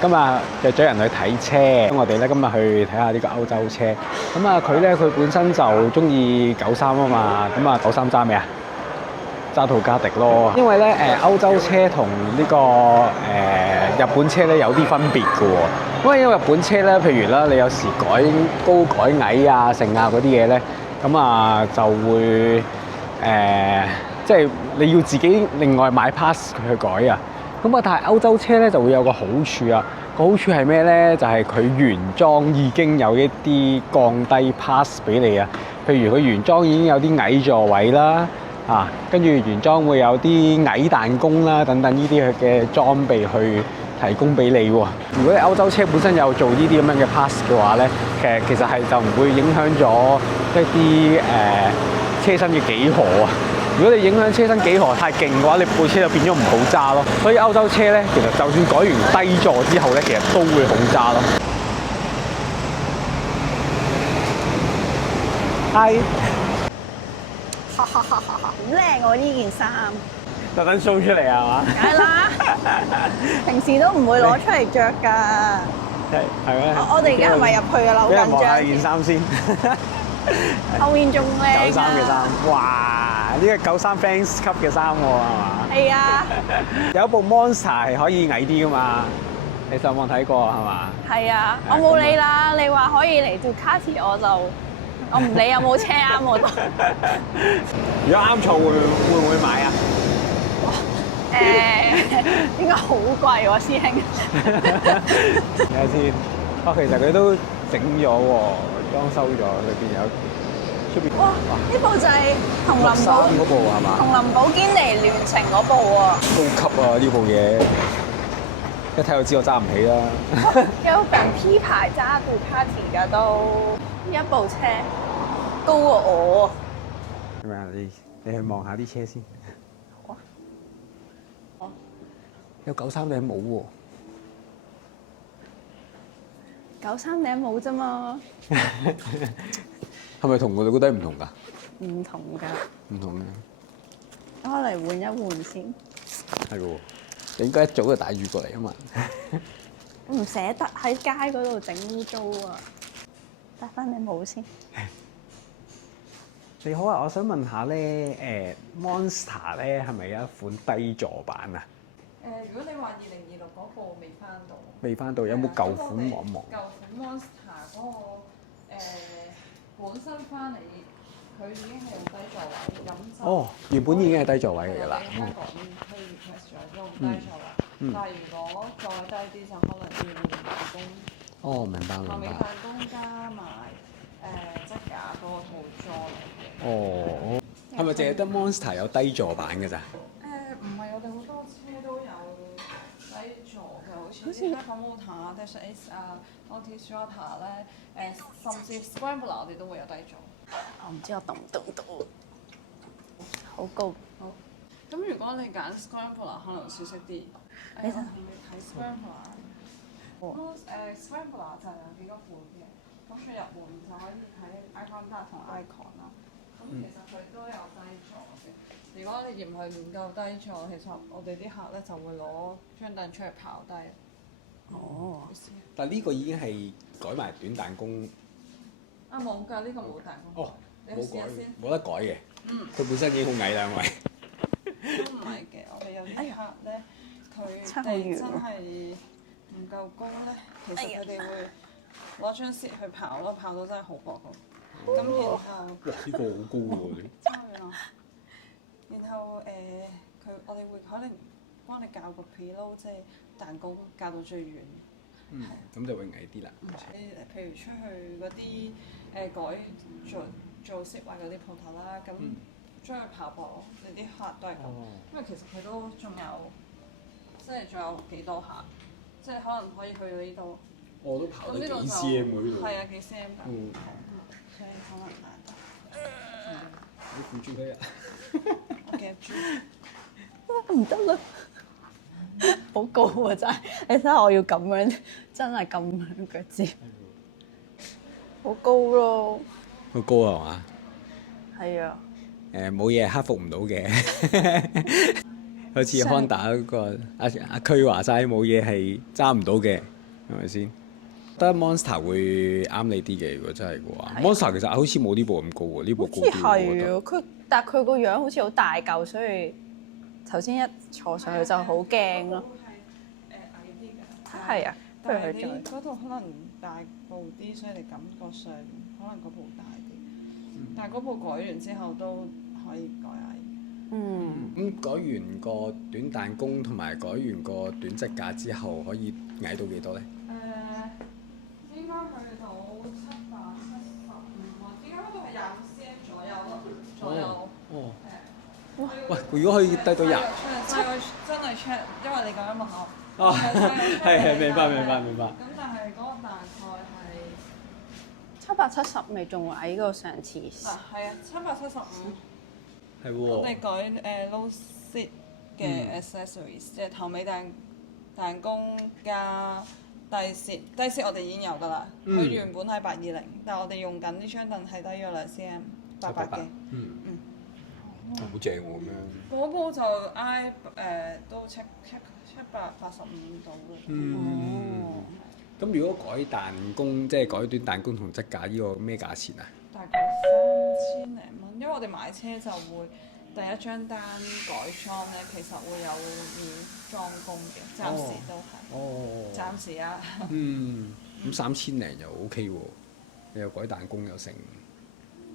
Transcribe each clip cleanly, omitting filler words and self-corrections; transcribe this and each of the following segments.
今日約咗人去睇車，咁我哋咧今日去睇下呢個歐洲車。咁啊佢本身就中意93啊嘛，咁啊93揸咩啊？揸途嘉迪咯。因為咧歐洲車同呢個日本車咧有啲分別嘅喎。因為日本車咧，譬如啦，你有時改高改矮啊、剩啊嗰啲嘢咧，咁啊就會即係你要自己另外買 pass 去改啊。咁啊，但係歐洲車咧就會有個好處啊。個好處係咩咧？就係佢原裝已經有一啲降低 pass 俾你啊。譬如佢原裝已經有啲矮座位啦，跟住原裝會有啲矮彈弓啦，等等呢啲嘅裝備去提供俾你喎。如果你歐洲車本身有做呢啲咁樣嘅 pass 嘅話咧，其實係就唔會影響咗一啲車身嘅幾何啊。如果你影響車身幾何太勁嘅話，你部車就變咗唔好揸咯。所以歐洲車咧，其實就算改完低座之後咧，其實都會好揸咯。係，好靚喎呢件衫，特登 show 出嚟係嘛？梗係啦，平時都唔會攞出嚟着㗎。係咩？我哋而家係咪入去㗎啦？好俾人望下緊件衫先。張，後面仲靚93嘅衫，哇！呢個93 fans 級嘅衫喎，係嘛？係啊，有一部 Monster 係可以矮啲㗎嘛？你上網睇過係嘛？係啊，我冇理啦。你話可以嚟到卡士，我唔理有冇車啱我都。如果啱坐會唔會買啊？應該好貴喎，師兄。睇下先。其實佢都整咗喎，裝修咗，裏邊有出邊。哇！呢部就係同林寶嗰部係嘛？同林寶堅尼戀情嗰部喎。高級啊！呢部嘢一睇就知我揸唔起啦。有份 P 牌揸杜卡迪㗎都，一部車高過我。係咪啊？你去望下啲車先。有93頂帽喎。 93頂帽啫嘛，係咪同我哋嗰底唔同㗎？唔同㗎。唔同嘅。我嚟換一換先。係喎，你應該一早就帶住過嚟啊嘛。唔捨得喺街嗰度整污糟啊！戴翻頂帽先。你好啊，我想問下咧，Monster 咧係咪有一款低座版啊？如果你話2026嗰部未翻到，未翻到，有冇舊款望一望？舊款 Monster 嗰個本身翻嚟，佢已經係用低座位，咁就哦，原本已經係低座位嚟㗎啦。香港可以 request 咗用低座位，但係如果再低啲就可能要人工。哦，明白後尾明白。人工加埋質價嗰個套裝嚟嘅。哦，係咪淨係得 Monster 有低座版㗎咋？唔係，我哋好多車都有低座嘅，好似 Hypermotor、Dash Ace 啊、Multistrada 咧，甚至 Scrambler 我哋都會有低座。我唔知我動唔動到。好高。好。咁如果你揀 Scrambler 可能舒適啲。你睇睇 Scrambler。Scrambler 就有幾個款嘅，咁佢入門就可以睇 Icon Dark 同 Icon 啦。咁其實佢都有低座嘅。如果你嫌佢唔夠低座，其實我哋啲客咧就會攞張凳出嚟刨低。哦。但呢個已經係改埋短彈弓。啊冇㗎，呢個冇彈弓。哦，你試下先。冇得改嘅。佢本身已經好矮啦，因為。都唔係嘅，我哋有啲客咧，佢哋真係唔夠高咧，其實佢哋會攞張 seat 去刨咯，刨到真係好薄㗎。咁然後，哇！呢個好高喎，差遠啊！然後我哋會可能幫你校個 preload，即係彈弓校到最遠。咁就會矮啲啦。譬如出去嗰啲改做色位嗰啲鋪頭啦，咁將佢刨薄咯。你啲客都係咁，因為其實佢都仲有，即係仲有幾多客，即係可能可以去到呢度。我都刨到幾 cm 喎呢度。係啊，幾 cm 㗎。所以可能難得。你扶住佢啊！我夾住。唔得啦，好高啊！真係，你睇下我要咁樣，真係咁樣腳趾，好高咯。好高係嘛？係啊。冇嘢克服唔到嘅。好似 Honda 嗰個阿區話齋冇嘢係揸唔到嘅，係咪先？得 Monster 會啱你啲嘅，如果真係嘅話。Monster 其實好似冇呢部咁高喎，呢部高啲好似我覺得。係啊，但係佢個樣好似好大嚿，所以頭先一坐上去就好驚咯。矮啲㗎。係啊，不如但係去再你嗰度可能大部啲，所以你感覺上可能嗰部大啲。但係嗰部改完之後都可以改矮。咁改完個短彈弓同埋改完個短質架之後，可以矮到幾多咧？應該去到775啊！點解嗰度係25cm 左右咯？左右。哦。係啊。喂，如果可以低到廿，真係 check，因為你咁樣問我。哦，係明白。咁但係嗰個大概係770咪仲矮過上次。係啊，775。係我哋喎。改low seat 嘅 accessories，即係頭尾彈弓加低 seat。低 seat 我哋已經有㗎啦，佢原本係820，但係我哋用緊呢張凳係低咗2cm，88嘅。好正喎咁樣。嗰部就挨都785度嘅。咁如果改彈弓，即係改短彈弓同質架，呢個咩價錢啊？大概3000零蚊，因為我哋買車就會第一張單改裝咧，其實會有要裝工嘅，暫時都係。哦。暫時啊。咁3000零又 OK 喎，你又改彈弓又成。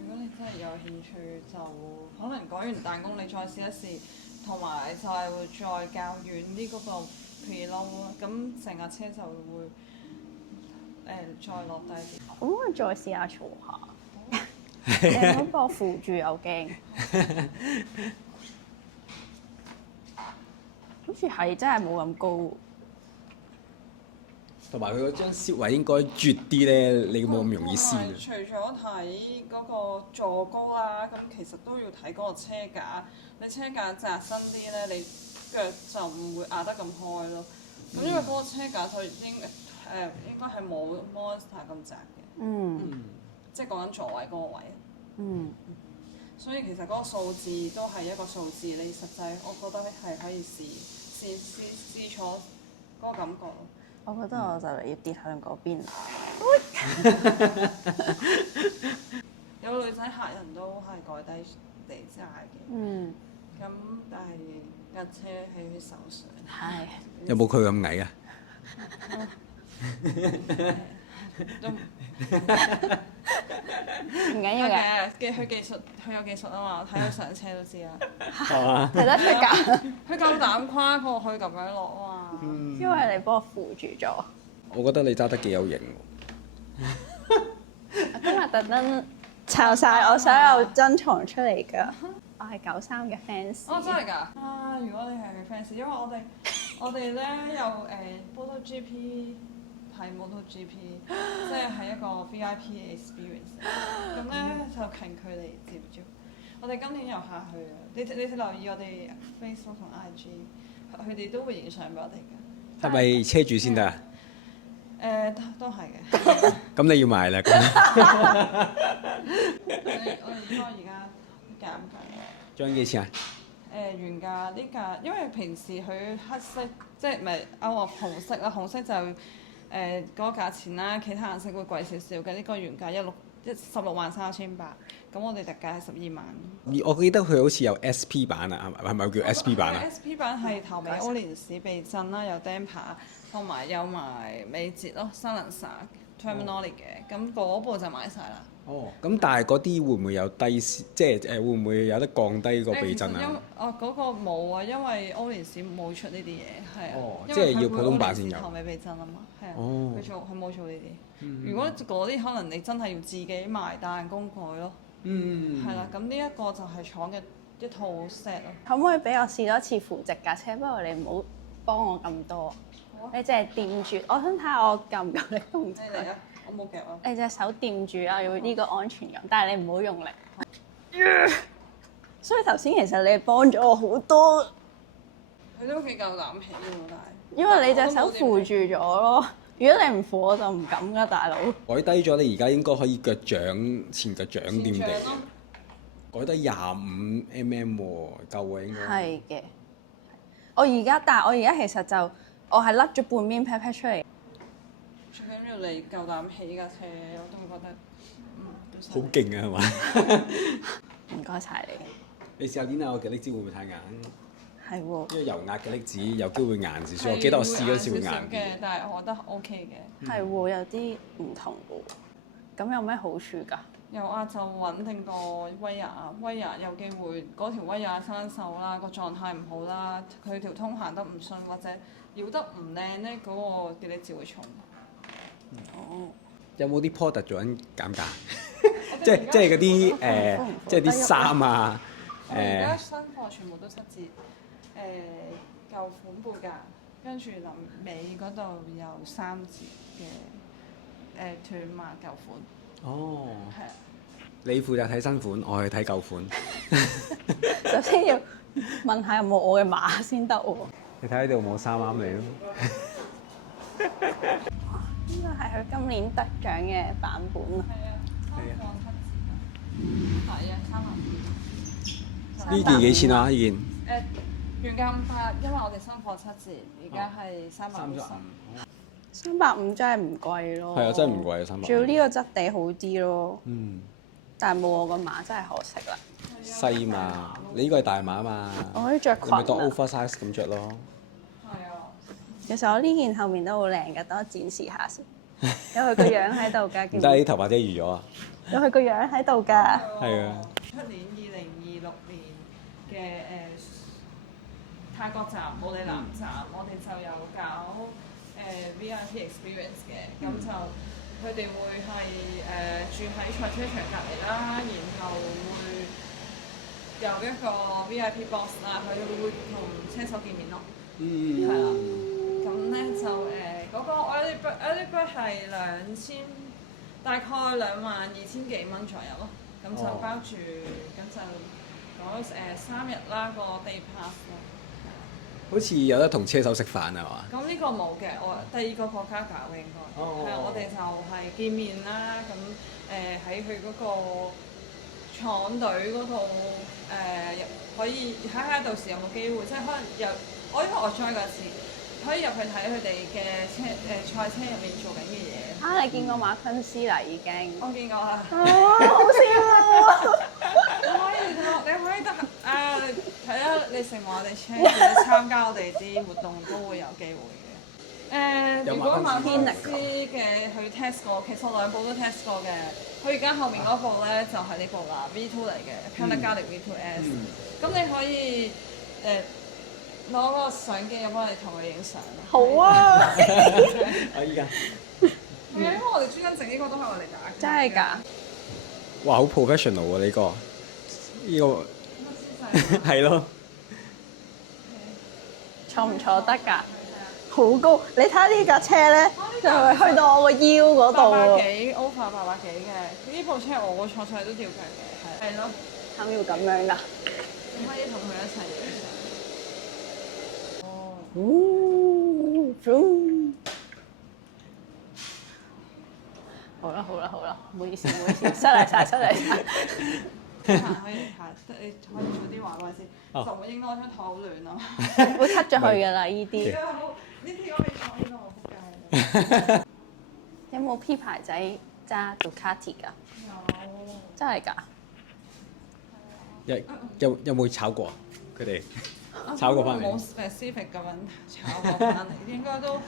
如果你真係有興趣，就可能改完彈弓你再試一試，同埋就係會再較遠啲嗰個 preload 咯，咁成架車就會再落低啲。咁我再試下坐下。嗰個扶住又驚。好似係真係冇咁高。同埋佢嗰張攝位應該絕啲咧，你冇咁容易撕。除咗睇嗰個座高啦，咁其實都要睇嗰個車架。你車架窄身啲咧，你腳就唔會壓得咁開咯。咁因為嗰個車架就應該係冇 Monster 咁窄嘅。即係講緊座位嗰個位。所以其實嗰個數字都係一個數字，你實際我覺得係可以試坐嗰個感覺咯。我覺得我就嚟要跌向嗰邊啦。有女仔客人都係改低地揸嘅。咁但係架車喺佢手上。係。有冇佢咁矮啊？都唔緊要嘅。佢有技術啊嘛，睇佢上車都知啦。係嘛？睇得出㗎。佢夠膽跨過去咁樣落啊嘛。因為你幫我扶住咗。我覺得你揸得幾有型喎。我今日特登抄晒我所有珍藏出嚟㗎。我係93嘅 fans。哦，真係㗎！啊，如果你係佢 fans，因為我哋咧有MotoGP 睇 MotoGP，即係一個 VIP experience。咁咧就近距離接觸。我哋今年又下去啊！你留意我哋 Facebook 同 IG， 佢哋都會影相俾我哋㗎。係咪車主先得啊？都係嘅。咁你要買啦。我哋應該而家減緊。張幾錢啊？原價呢價，因為平時佢黑色即係唔係我話紅色啦，紅色就嗰個價錢啦，其他顏色會貴少少嘅。呢個原價163800，咁我哋特價係12萬。我記得佢好似有 SP 版啊，係咪叫 SP 版啊？SP 版係頭尾歐連士避震啦，有 damper，同埋有埋尾節咯，Silencer Terminale 嘅，咁嗰部就買晒啦。哦，咁但係嗰啲會唔會有低，即係會唔會有得降低個避震啊？嗰個冇啊，因為歐連士冇出呢啲嘢，係啊。哦，即係要普通版先有。頭尾避震啊嘛，係啊。哦。佢冇做呢啲。如果嗰啲可能你真係要自己買彈弓改咯。係啦，咁呢一個就係廠嘅一套 set 咯。可唔可以俾我試多次扶直架車？不過你唔好幫我咁多。你淨係掂住，我想睇下我夠唔夠力控制。你嚟啊！我冇夾啊！你隻手掂住啊，要呢個安全感，但係你唔好用力。所以頭先其實你幫咗我好多。佢都幾夠膽起喎，但係。因為你隻手扶住咗咯。如果你唔扶我就唔敢㗎，大佬。改低咗，你而家應該可以前腳掌掂地。改低25mm喎，夠喎應該。係嘅。但係我而家其實就我係甩咗半邊 pat pat 出嚟。最緊要你夠膽起架車，我都會覺得都犀利好勁啊，係嘛？唔該晒你。你試下捏下我嘅拎子會唔會太硬？係喎。因為油壓嘅拎子有機會硬少少，我記得我試嗰時會硬嘅啲。，但係我覺得 OK 嘅。係喎，有啲唔同嘅喎。咁有咩好處㗎？有啊，就穩定個威亞，威亞有機會嗰條威亞生鏽啦，個狀態唔好啦，佢條通行得唔順或者繞得唔靚咧，嗰個嘅力字會重。哦。有冇啲 product 做緊減價？即係嗰啲即係啲衫啊，我而家新貨全部都7折，舊款半價，跟住臨尾嗰度有3折嘅斷碼舊款。哦，係啊。你負責睇新款，我去睇舊款。首先要問下有冇我嘅碼先得喎。你睇下呢度有冇衫啱你咯？呢個係佢今年得獎嘅版本啊！係啊，3磅7折啊！係啊，3萬。呢件幾錢啊？呢件原價500，因為我哋新貨7折，而家係350。350真係唔貴咯。係啊，真係唔貴啊，300。仲要呢個質地好啲咯。嗯。但係冇我個碼真係可惜啦。細碼，你呢個係大碼啊嘛。我可以着裙你咪當啊 oversize 咁着咯。係啊。其實我呢件後面都好靚㗎，等我展示下先。有佢個樣喺度㗎。唔得，你頭髮遮住咗啊！有佢個樣喺度㗎。係啊。出年2026年嘅泰國站武里南站，我哋就有搞VIP experience 嘅，咁就佢哋會係住喺賽車場隔離啦，然後會有一個 VIP box 啦，佢會同車手見面咯。係啦。咁咧就嗰個 early bird 係大概22,000幾蚊左右咯，咁就包住，咁就嗰3日啦個 day pass 咯。好似有得同車手食飯係嘛？咁呢個冇嘅，我第二個國家搞嘅應該，係啊，我哋就係見面啦，咁喺佢嗰個廠隊嗰度可以睇下到時有冇機會，即係可能因為我 join 嗰時，可以入去睇佢哋嘅賽車入面做緊嘅嘢。你見過馬昆斯啦已經？我見過啊。好笑啊！你可以得睇下你成為我哋 channel 參加我哋啲活動都會有機會嘅。如果馬昆斯嘅佢 test 過，其實我2部都 test 過嘅。佢而家後面嗰部咧就係呢部啦 V2 嚟嘅 Panasonic V2S。咁你可以攞個相機，有幫你同佢影相。好啊！我依家。因為我哋專登整呢個都係我哋打嘅。真係㗎？哇！好 professional 喎呢個，呢個係咯。坐唔坐得㗎？好高！你睇下呢架車咧，就係去到我個腰嗰度喎。幾 over 800幾嘅，呢部車我坐上去都吊腳嘅，係咯。係咪要咁樣㗎？你可以同佢一齊影相。好啦，唔好意思，失禮晒。可以睇，你可以早啲話我先，就會應該張台好亂啊。會 cut 咗佢㗎啦，呢啲。呢啲我未坐呢個，我仆街。有冇 P 牌仔揸 Ducati 㗎？有。真係㗎？有冇炒過啊？佢哋炒過翻嚟？冇 specific 咁樣炒過翻嚟，應該都唔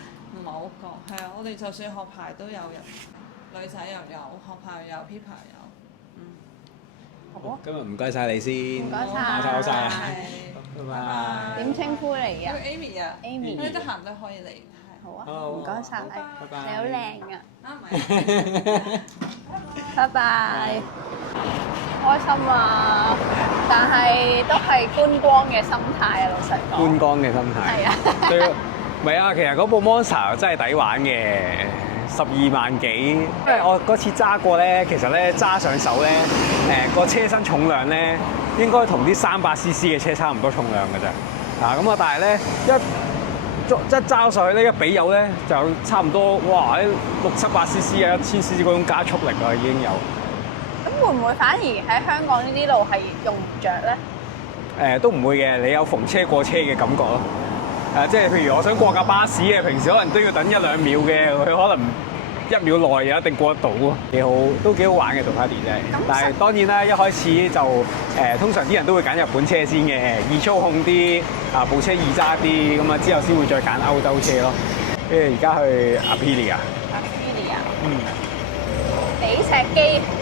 係好覺。係啊，我哋就算學牌都有人，女仔又有，學牌又有 P 牌又有。好啊。今日唔該晒你先，唔該晒好晒啊！拜拜拜。點稱呼你啊叫 Amy 啊 ？Amy 你得閒都可以嚟。好啊，好唔該晒，拜拜你好靚啊！啱咪？拜拜，開心啊！但係都係觀光嘅心態啊，老實講。觀光嘅心態。係啊。對，唔係啊，其實嗰部 Monster 真係抵玩嘅，12萬幾。因為我嗰次揸過咧，其實咧揸上手咧，個車身重量咧應該同啲300cc 嘅車差唔多重量㗎咋。啊咁啊，但係咧一揸上去呢，一比油咧就差唔多，哇！600-700cc 啊，1000cc 嗰種加速力啊已經有。咁會唔會反而喺香港呢啲路係用唔着咧？都唔會嘅，你有逢車過車嘅感覺咯。即係譬如我想過架巴士嘅，平時可能都要等1-2秒嘅，佢可能1秒內又一定過得到喎，都幾好玩嘅杜卡迪真係。但係當然啦，一開始就通常啲人都會揀日本車先嘅，易操控啲，部車易揸啲，咁啊之後先會再揀歐洲車咯。跟住而家去 Aprilia。Aprilia。比石機。